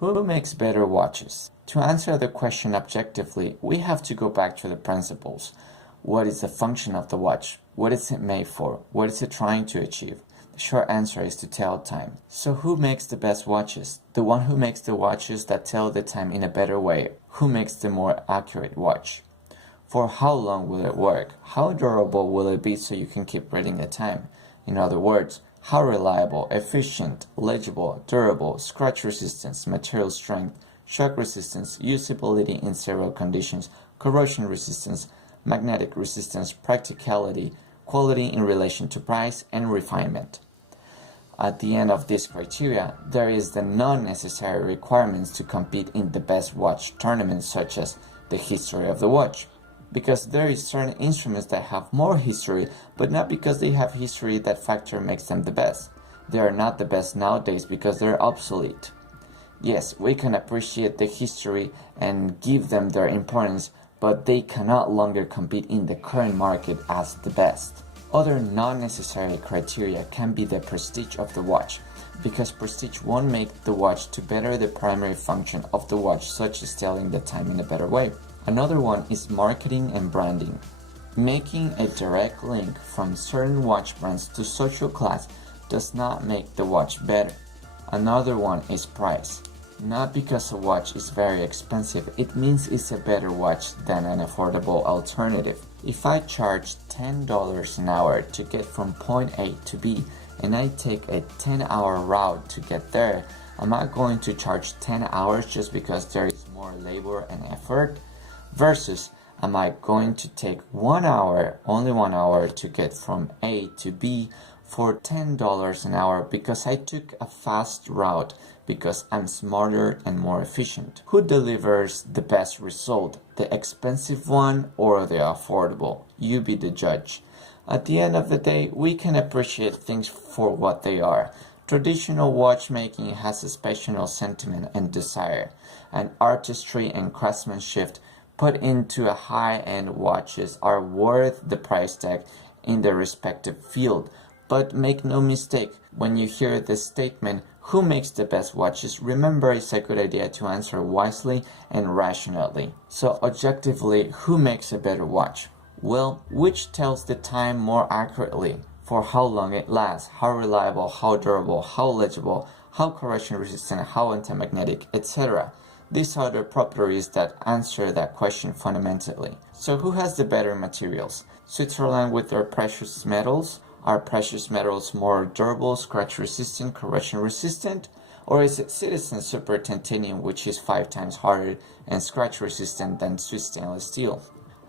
Who makes better watches? To answer the question objectively, we have to go back to the principles. What is the function of the watch? What is it made for? What is it trying to achieve? The short answer is to tell time. So who makes the best watches? The one who makes the watches that tell the time in a better way. Who makes the more accurate watch? For how long will it work? How durable will it be so you can keep reading the time? In other words, how reliable, efficient, legible, durable, scratch resistance, material strength, shock resistance, usability in several conditions, corrosion resistance, magnetic resistance, practicality, quality in relation to price, and refinement. At the end of this criteria, there is the non-necessary requirements to compete in the best watch tournaments, such as the history of the watch. Because there is certain instruments that have more history, but not because they have history that factor makes them the best. They are not the best nowadays because they're obsolete. Yes, we can appreciate the history and give them their importance, but they cannot longer compete in the current market as the best. Other non-necessary criteria can be the prestige of the watch, because prestige won't make the watch to better the primary function of the watch, such as telling the time in a better way. Another one is marketing and branding. Making a direct link from certain watch brands to social class does not make the watch better. Another one is price. Not because a watch is very expensive, it means it's a better watch than an affordable alternative. If I charge $10 an hour to get from point A to B and I take a 10-hour route to get there, am I going to charge 10 hours just because there is more labor and effort? Versus, am I going to take 1 hour, only 1 hour to get from A to B for $10 an hour because I took a fast route because I'm smarter and more efficient? Who delivers the best result, the expensive one or the affordable? You be the judge. At the end of the day, we can appreciate things for what they are. Traditional watchmaking has a special sentiment and desire, and artistry and craftsmanship put into a high-end watches are worth the price tag in their respective field. But make no mistake, when you hear this statement, who makes the best watches, remember it's a good idea to answer wisely and rationally. So objectively, who makes a better watch? Well, which tells the time more accurately, for how long it lasts, how reliable, how durable, how legible, how corrosion resistant, how anti-magnetic, etc. These are the properties that answer that question fundamentally. So who has the better materials? Switzerland with their precious metals? Are precious metals more durable, scratch resistant, corrosion resistant? Or is it Citizen Super Titanium, which is 5 times harder and scratch resistant than Swiss stainless steel?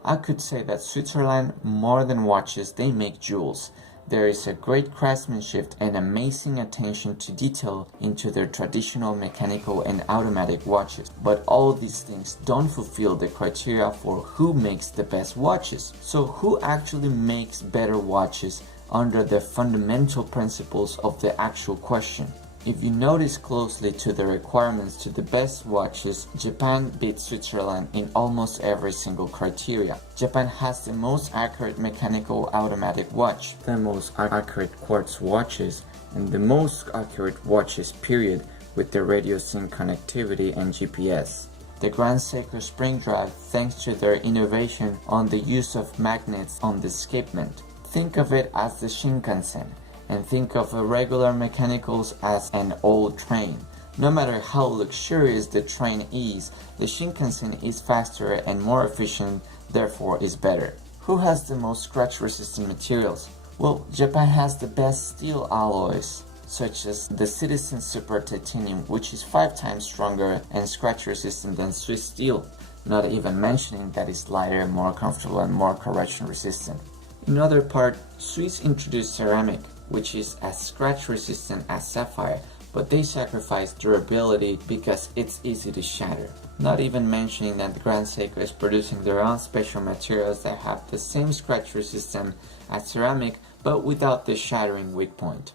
I could say that Switzerland, more than watches, they make jewels. There is a great craftsmanship and amazing attention to detail into their traditional mechanical and automatic watches. But all these things don't fulfill the criteria for who makes the best watches. So who actually makes better watches under the fundamental principles of the actual question? If you notice closely to the requirements to the best watches, Japan beats Switzerland in almost every single criteria. Japan has the most accurate mechanical automatic watch, the most accurate quartz watches, and the most accurate watches period with the radio sync connectivity and GPS. The Grand Seiko spring drive thanks to their innovation on the use of magnets on the escapement. Think of it as the Shinkansen, and think of the regular mechanicals as an old train. No matter how luxurious the train is, the Shinkansen is faster and more efficient, therefore is better. Who has the most scratch-resistant materials? Well, Japan has the best steel alloys, such as the Citizen Super Titanium, which is 5 times stronger and scratch-resistant than Swiss steel, not even mentioning that it's lighter, more comfortable, and more corrosion-resistant. In other part, Swiss introduced ceramic, which is as scratch resistant as sapphire, but they sacrifice durability because it's easy to shatter. Not even mentioning that the Grand Seiko is producing their own special materials that have the same scratch resistance as ceramic, but without the shattering weak point.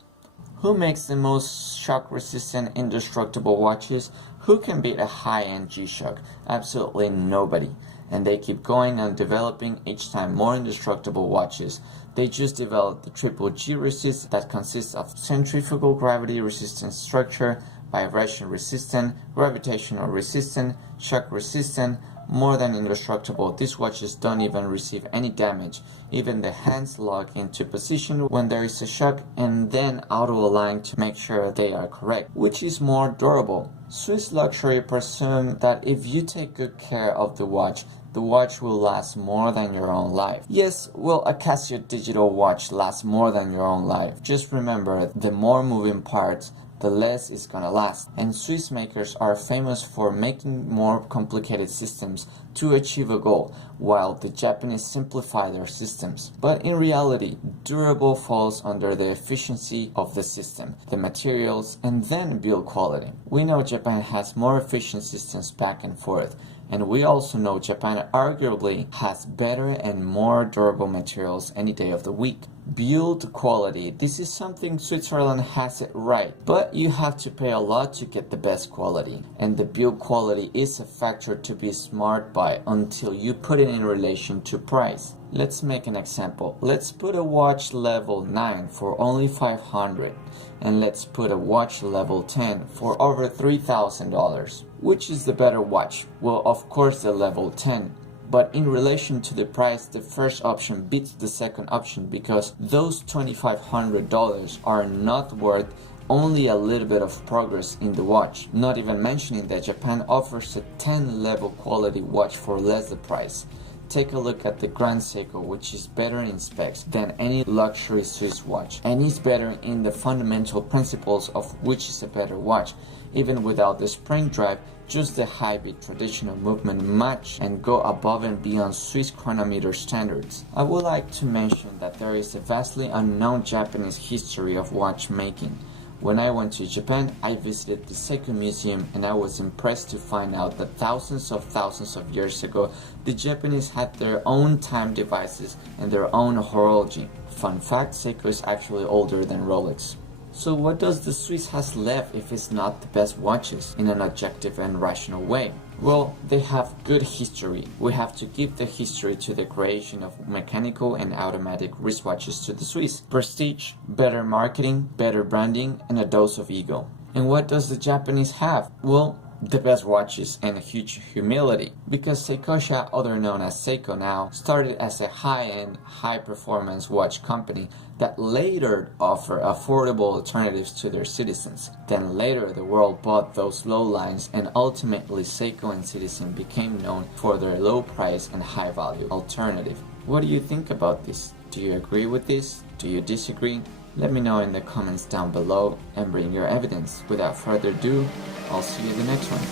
Who makes the most shock resistant indestructible watches? Who can beat a high-end G-Shock? Absolutely nobody. And they keep going on developing each time more indestructible watches. They just developed the triple G resist that consists of centrifugal gravity resistant structure, vibration resistant, gravitational resistant, shock resistant, more than indestructible. These watches don't even receive any damage. Even the hands lock into position when there is a shock and then auto-align to make sure they are correct. Which is more durable? Swiss luxury presume that if you take good care of the watch will last more than your own life. Yes, will a Casio digital watch last more than your own life? Just remember, the more moving parts, the less it's gonna last. And Swiss makers are famous for making more complicated systems to achieve a goal, while the Japanese simplify their systems. But in reality, durable falls under the efficiency of the system, the materials, and then build quality. We know Japan has more efficient systems back and forth, and we also know Japan arguably has better and more durable materials any day of the week. Build quality. This is something Switzerland has it right, but you have to pay a lot to get the best quality. And the build quality is a factor to be smart by until you put it in relation to price. Let's make an example. Let's put a watch level 9 for only $500, and let's put a watch level 10 for over $3,000. Which is the better watch? Well, of course the level 10. But in relation to the price, the first option beats the second option because those $2,500 are not worth only a little bit of progress in the watch. Not even mentioning that Japan offers a 10 level quality watch for less the price. Take a look at the Grand Seiko, which is better in specs than any luxury Swiss watch, and is better in the fundamental principles of which is a better watch. Even without the spring drive, just the high beat traditional movement match and go above and beyond Swiss chronometer standards. I would like to mention that there is a vastly unknown Japanese history of watchmaking. When I went to Japan, I visited the Seiko Museum and I was impressed to find out that thousands of years ago, the Japanese had their own time devices and their own horology. Fun fact, Seiko is actually older than Rolex. So what does the Swiss has left if it's not the best watches in an objective and rational way? Well, they have good history. We have to give the history to the creation of mechanical and automatic wristwatches to the Swiss. Prestige, better marketing, better branding, and a dose of ego. And what does the Japanese have? Well, the best watches and a huge humility, because Seikosha, other known as Seiko now, started as a high-end, high-performance watch company that later offered affordable alternatives to their citizens. Then later the world bought those low lines, and ultimately Seiko and Citizen became known for their low price and high value alternative. What do you think about this? Do you agree with this? Do you disagree? Let me know in the comments down below and bring your evidence. Without further ado, I'll see you in the next one.